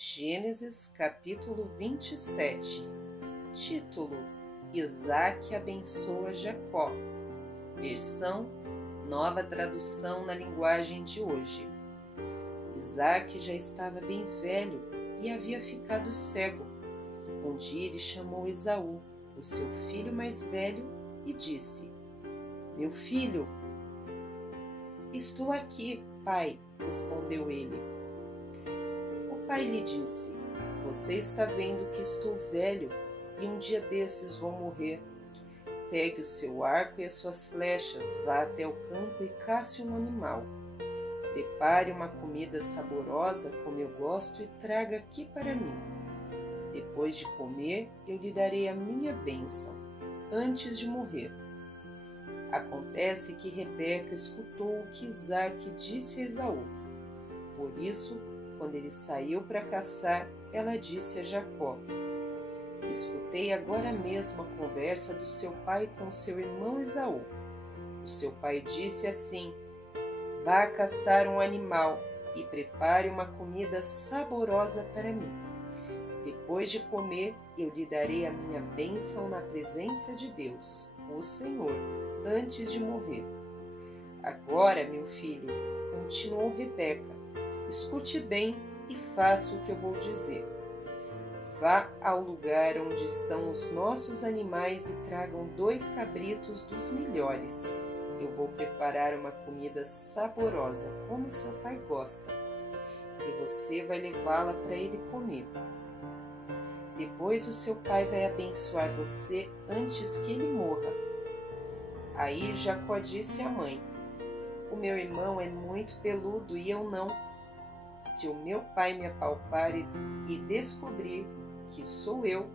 Gênesis capítulo 27. Título: Isaque abençoa Jacó. Versão Nova Tradução na linguagem de hoje. Isaque já estava bem velho e havia ficado cego. Um dia ele chamou Esaú, o seu filho mais velho, e disse: "Meu filho." "Estou aqui, pai", respondeu ele. O pai lhe disse: "Você está vendo que estou velho e um dia desses vou morrer. Pegue o seu arco e as suas flechas, vá até o campo e casse um animal. Prepare uma comida saborosa, como eu gosto, e traga aqui para mim. Depois de comer, eu lhe darei a minha bênção, antes de morrer." Acontece que Rebeca escutou o que Isaque disse a Esaú. Por isso, quando ele saiu para caçar, ela disse a Jacó: "Escutei agora mesmo a conversa do seu pai com seu irmão Esaú. O seu pai disse assim: vá caçar um animal e prepare uma comida saborosa para mim. Depois de comer, eu lhe darei a minha bênção na presença de Deus, o Senhor, antes de morrer. Agora, meu filho," continuou Rebeca, "escute bem e faça o que eu vou dizer. Vá ao lugar onde estão os nossos animais e tragam 2 cabritos dos melhores. Eu vou preparar uma comida saborosa, como seu pai gosta, e você vai levá-la para ele comer. Depois o seu pai vai abençoar você antes que ele morra." Aí Jacó disse à mãe: "O meu irmão é muito peludo e eu não. Se o meu pai me apalpar e descobrir que sou eu,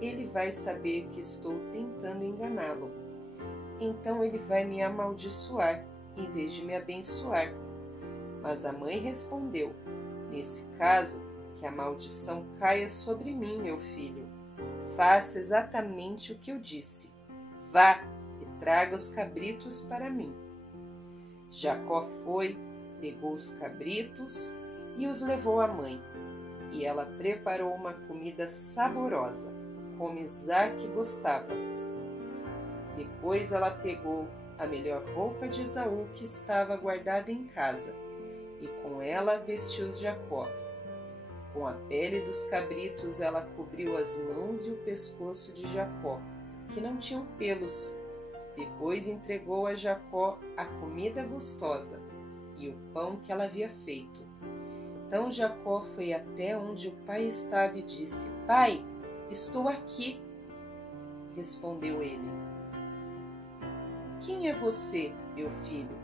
ele vai saber que estou tentando enganá-lo. Então ele vai me amaldiçoar, em vez de me abençoar." Mas a mãe respondeu: "Nesse caso, que a maldição caia sobre mim, meu filho. Faça exatamente o que eu disse. Vá e traga os cabritos para mim." Jacó foi, pegou os cabritos e os levou à mãe. E ela preparou uma comida saborosa, como Isaque gostava. Depois ela pegou a melhor roupa de Esaú que estava guardada em casa, e com ela vestiu Jacó. Com a pele dos cabritos ela cobriu as mãos e o pescoço de Jacó, que não tinham pelos. Depois entregou a Jacó a comida gostosa e o pão que ela havia feito. Então Jacó foi até onde o pai estava e disse: "Pai, estou aqui." Respondeu ele: "Quem é você, meu filho?"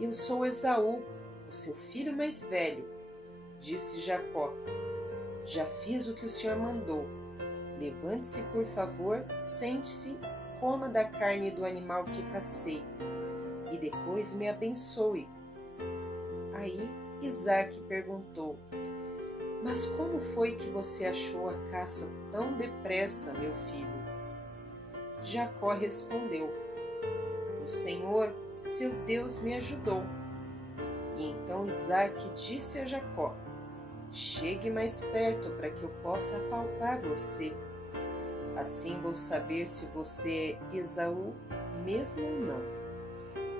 "Eu sou Esaú, o seu filho mais velho." Disse Jacó: "Já fiz o que o senhor mandou. Levante-se, por favor, sente-se, coma da carne do animal que cacei, e depois me abençoe." Aí Isaque perguntou: "Mas como foi que você achou a caça tão depressa, meu filho?" Jacó respondeu: "O Senhor, seu Deus, me ajudou." E então Isaque disse a Jacó: "Chegue mais perto para que eu possa apalpar você. Assim vou saber se você é Esaú mesmo ou não."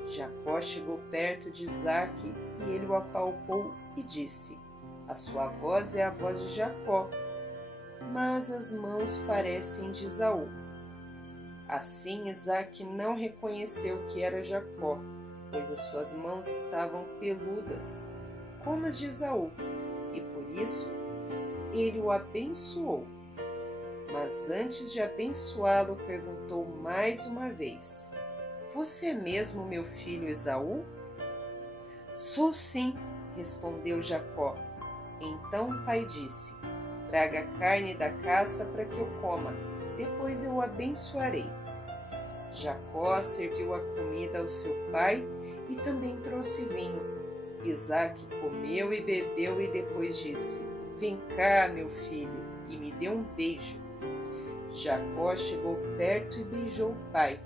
Jacó chegou perto de Isaque e ele o apalpou e disse: "A sua voz é a voz de Jacó, mas as mãos parecem de Esaú." Assim Isaque não reconheceu que era Jacó, pois as suas mãos estavam peludas, como as de Esaú, e por isso ele o abençoou. Mas antes de abençoá-lo, perguntou mais uma vez: "Você é mesmo meu filho Esaú?" "Sou sim", respondeu Jacó. Então o pai disse: "Traga a carne da caça para que eu coma, depois eu o abençoarei." Jacó serviu a comida ao seu pai e também trouxe vinho. Isaque comeu e bebeu e depois disse: "Vem cá, meu filho", e me deu um beijo. Jacó chegou perto e beijou o pai.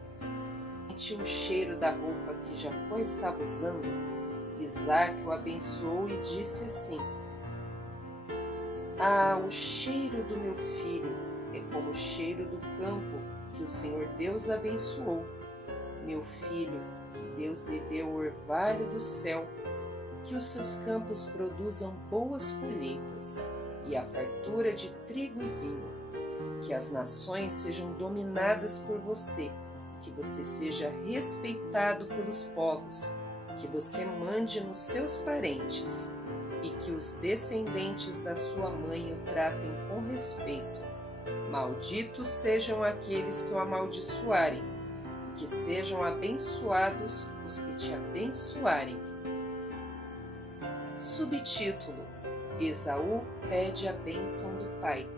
Sentiu o cheiro da roupa que Jacó estava usando. Isaque o abençoou e disse assim: Ah, o cheiro do meu filho é como o cheiro do campo que o Senhor Deus abençoou. Meu filho, que Deus lhe deu o orvalho do céu, que os seus campos produzam boas colheitas e a fartura de trigo e vinho, que as nações sejam dominadas por você, que você seja respeitado pelos povos, que você mande nos seus parentes e que os descendentes da sua mãe o tratem com respeito. Malditos sejam aqueles que o amaldiçoarem, e que sejam abençoados os que te abençoarem. Subtítulo: Esaú pede a bênção do pai.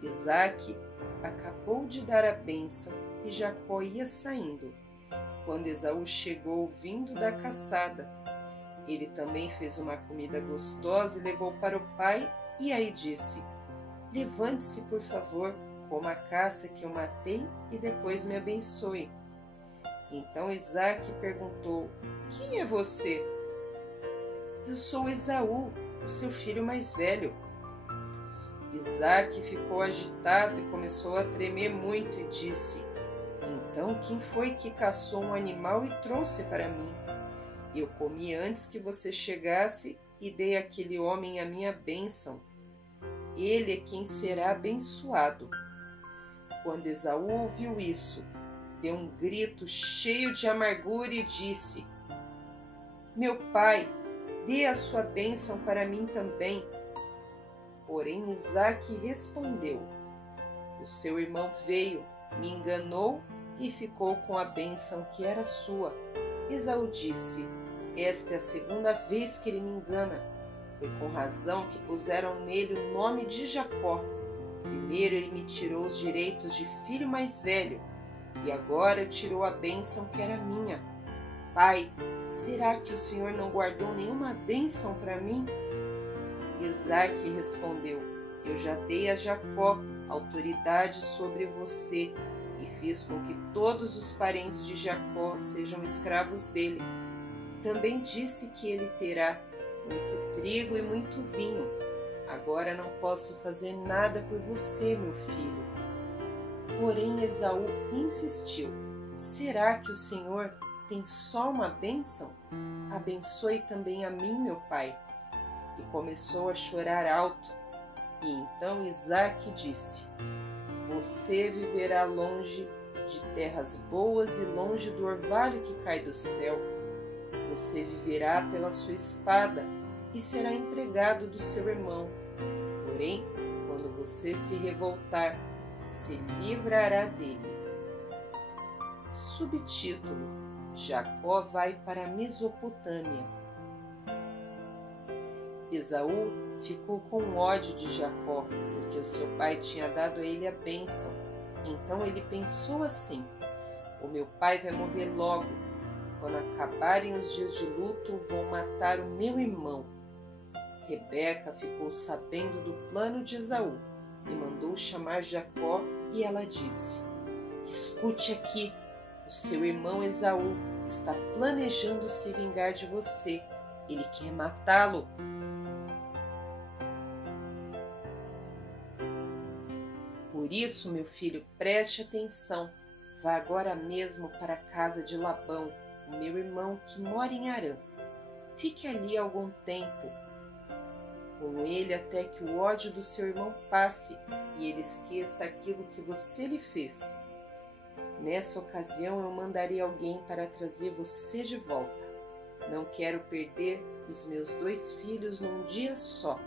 Isaque acabou de dar a bênção e Jacó ia saindo, quando Esaú chegou vindo da caçada. Ele também fez uma comida gostosa e levou para o pai, e aí disse: Levante-se, por favor, coma a caça que eu matei e depois me abençoe. Então Isaque perguntou: Quem é você? Eu sou Esaú, o seu filho mais velho. Isaque ficou agitado e começou a tremer muito e disse: Então quem foi que caçou um animal e trouxe para mim? Eu comi antes que você chegasse e dei àquele homem a minha bênção. Ele é quem será abençoado. Quando Esaú ouviu isso, deu um grito cheio de amargura e disse: Meu pai, dê a sua bênção para mim também. Porém Isaque respondeu: O seu irmão veio, me enganou e ficou com a bênção que era sua. Esaú disse: Esta é a segunda vez que ele me engana. Foi com razão que puseram nele o nome de Jacó. Primeiro ele me tirou os direitos de filho mais velho, e agora tirou a bênção que era minha. Pai, será que o Senhor não guardou nenhuma bênção para mim? Isaque respondeu: Eu já dei a Jacó autoridade sobre você e fiz com que todos os parentes de Jacó sejam escravos dele. Também disse que ele terá muito trigo e muito vinho. Agora não posso fazer nada por você, meu filho. Porém Esaú insistiu: Será que o Senhor tem só uma bênção? Abençoe também a mim, meu pai. E começou a chorar alto. E então Isaque disse: Você viverá longe de terras boas e longe do orvalho que cai do céu. Você viverá pela sua espada e será empregado do seu irmão. Porém, quando você se revoltar, se livrará dele. Subtítulo: Jacó vai para a Mesopotâmia. Esaú ficou com ódio de Jacó, porque o seu pai tinha dado a ele a bênção. Então ele pensou assim: O meu pai vai morrer logo. Quando acabarem os dias de luto, vou matar o meu irmão. Rebeca ficou sabendo do plano de Esaú e mandou chamar Jacó, e ela disse: Escute aqui, o seu irmão Esaú está planejando se vingar de você. Ele quer matá-lo. Por isso, meu filho, preste atenção. Vá agora mesmo para a casa de Labão, o meu irmão que mora em Harã. Fique ali algum tempo com ele até que o ódio do seu irmão passe e ele esqueça aquilo que você lhe fez. Nessa ocasião eu mandarei alguém para trazer você de volta. Não quero perder os meus 2 filhos num dia só.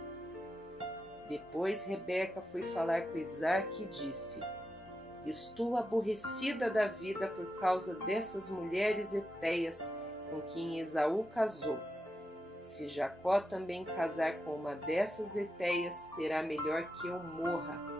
Depois Rebeca foi falar com Isaque e disse: Estou aborrecida da vida por causa dessas mulheres hetéias com quem Esaú casou. Se Jacó também casar com uma dessas hetéias, será melhor que eu morra.